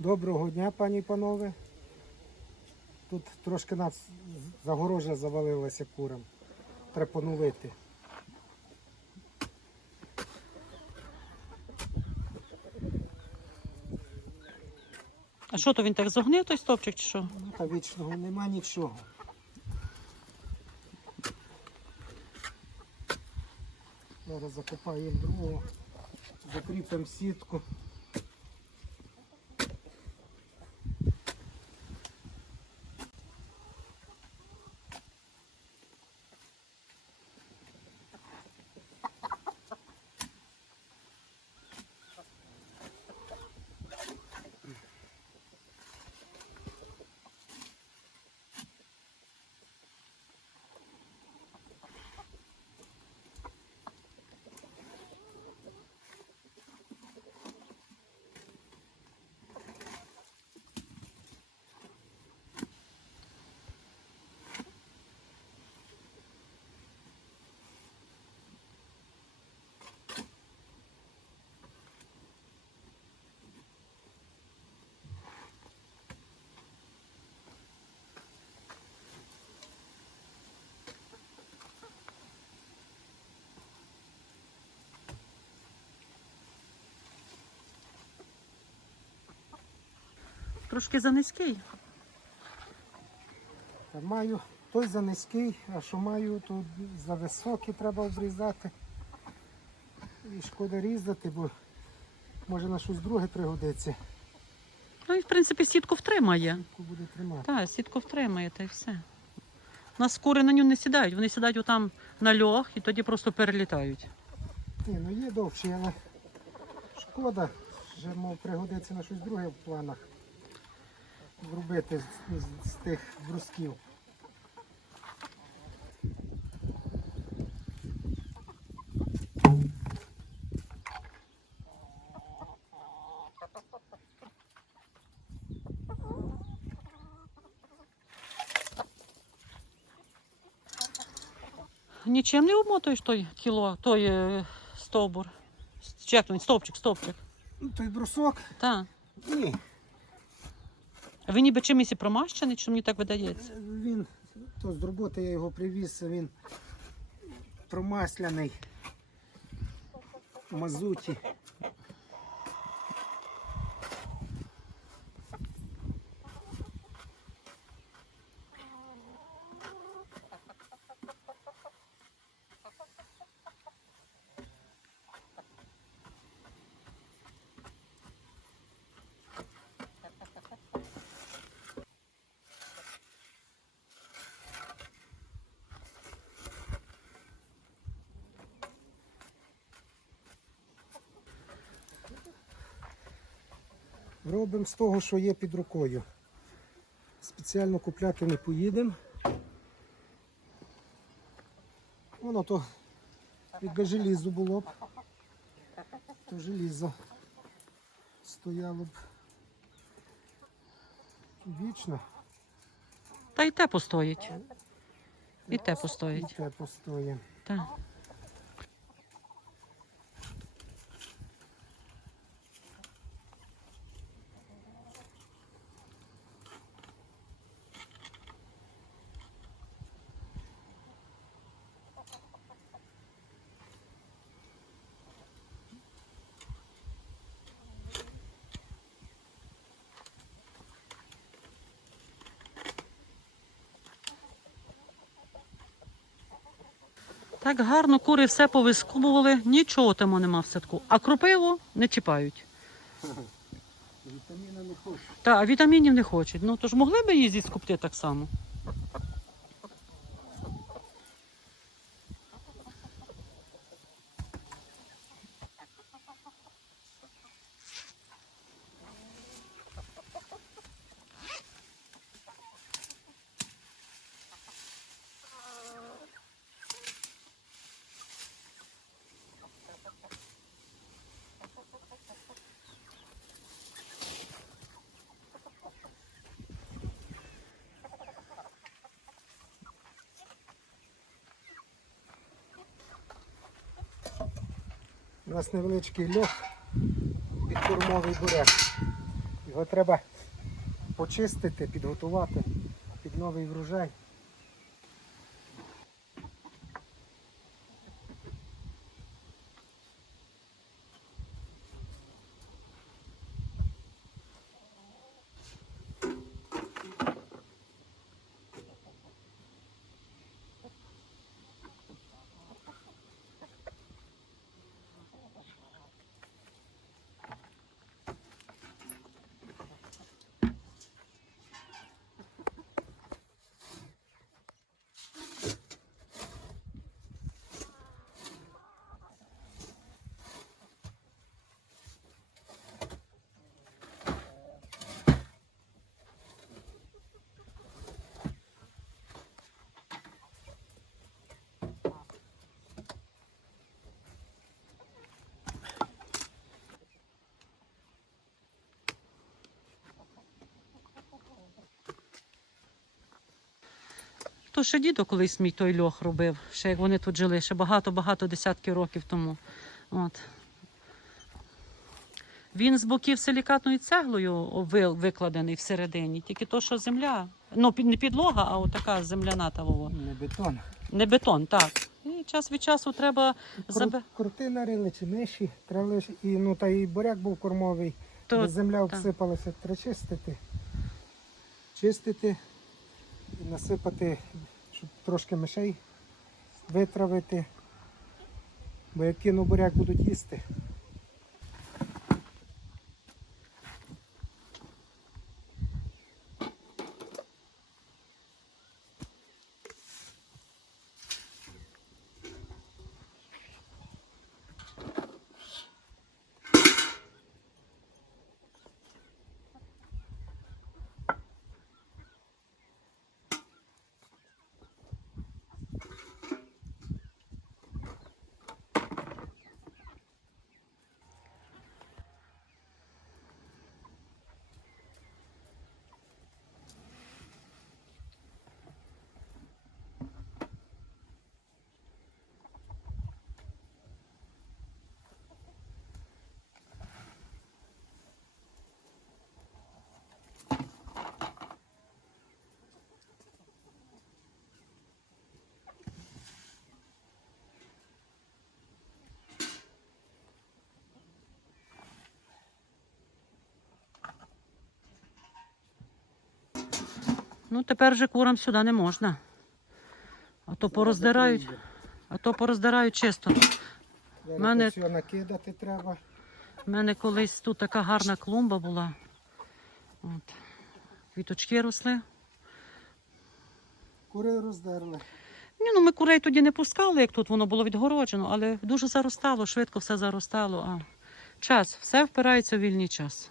Доброго дня, пані і панове. Тут трошки нас загорожа завалилася курам. Треба поновити. А що то він так зогнив той стовпчик чи що? Ну, та вічного нема нічого. Зараз закопаємо другого, закріпимо сітку. Трошки занизький. Та Маю той за низький, а що маю, то за високий треба обрізати. І шкода різати, бо може на щось друге пригодиться. Ну і в принципі сітку втримає. Яку буде тримати. Так, сітку втримає та й все. У нас кури на ню не сідають, вони сідають отам на льох і тоді просто перелітають. Ні, ну є довші, але шкода, вже мов пригодиться на щось друге в планах. Зробити з, з, з тих брусків. Нічим не обмотуєш той кіло, той е, стовбур. Він, стовпчик, стовпчик. Ну, той брусок, Так. ні, А він ніби чимось і промащений, чи мені так видається? він, то з роботи я його привіз, він промасляний мазуті. Робимо з того, що є під рукою. Спеціально купляти не поїдемо. Воно то якби желізо було б, то желізо стояло б вічно. Та й те постоїть. І те постоїть. І те постоє. Так. Так гарно кури все повискубували, нічого тому нема в садку. А кропиву не чіпають. Вітаміни не хочуть. Так, а вітамінів не хочуть. Ну то ж могли би її зіскупти так само. У нас невеличкий льох під кормовий буряк. Його треба почистити, підготувати під новий врожай. То ще дідо колись мій той льох робив, ще як вони тут жили, ще багато-багато десятків років тому. От. Він з боків силікатною цеглою викладений всередині, тільки то, що земля. Ну, не підлога, а отака земляна та вова. Не бетон. Не бетон, так. І час від часу треба забе... Крути нарили чи миші, треба лише і ну та і буряк був кормовий. То- земля обсипалася, треба чистити. Чистити насипати, щоб трошки мишей витравити. Бо як кину буряк будуть їсти. Ну, тепер же курам сюди не можна. А то пороздирають, а то пороздирають чисто. Зараз Мене- накидати треба. У мене колись тут така гарна клумба була. От. Квіточки росли. Кури роздерли. Ні, ну ми курей тоді не пускали, як тут воно було відгороджено, але дуже заростало, швидко все заростало. А час, все впирається в вільний час.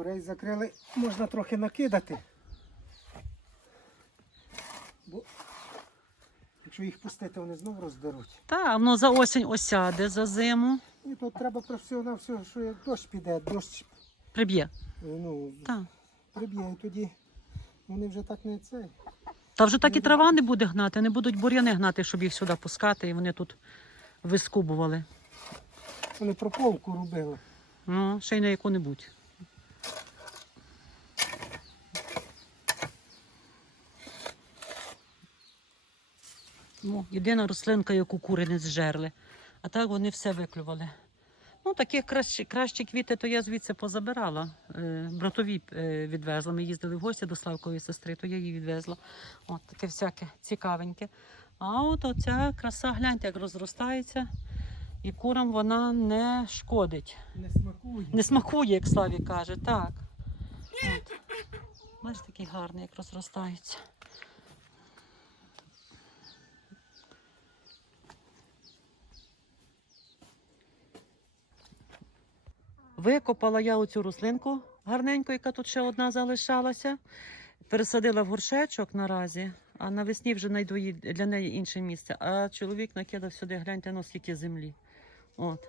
Курей закрили, можна трохи накидати. Бо якщо їх пустити, вони знову роздеруть. Та, воно за осінь осяде, за зиму. І тут треба про все на все, що як дощ піде, дощ Приб'є. ну, Та. приб'є, і тоді вони вже так не цей. Та вже так і трава не буде гнати, не будуть бур'яни гнати, щоб їх сюди пускати, і вони тут вискубували. Вони прополку робили. Ну, ще й на яку-небудь. Ну, єдина рослинка, яку кури не зжерли. А так вони все виклювали. Ну, такі кращі, кращі квіти, то я звідси позабирала. Е, братові е, відвезла. Ми їздили в гості до Славкової сестри, то я її відвезла. От таке всяке цікавеньке. А от оця краса, гляньте, як розростається. І курам вона не шкодить. Не смакує. Не смакує, як Славі каже, так. От. Бачиш, такий гарний, як розростається. Викопала я оцю рослинку гарненьку, яка тут ще одна залишалася. Пересадила в горшечок наразі, а навесні вже знайду для неї інше місце. А чоловік накидав сюди, гляньте, ну скільки землі. От.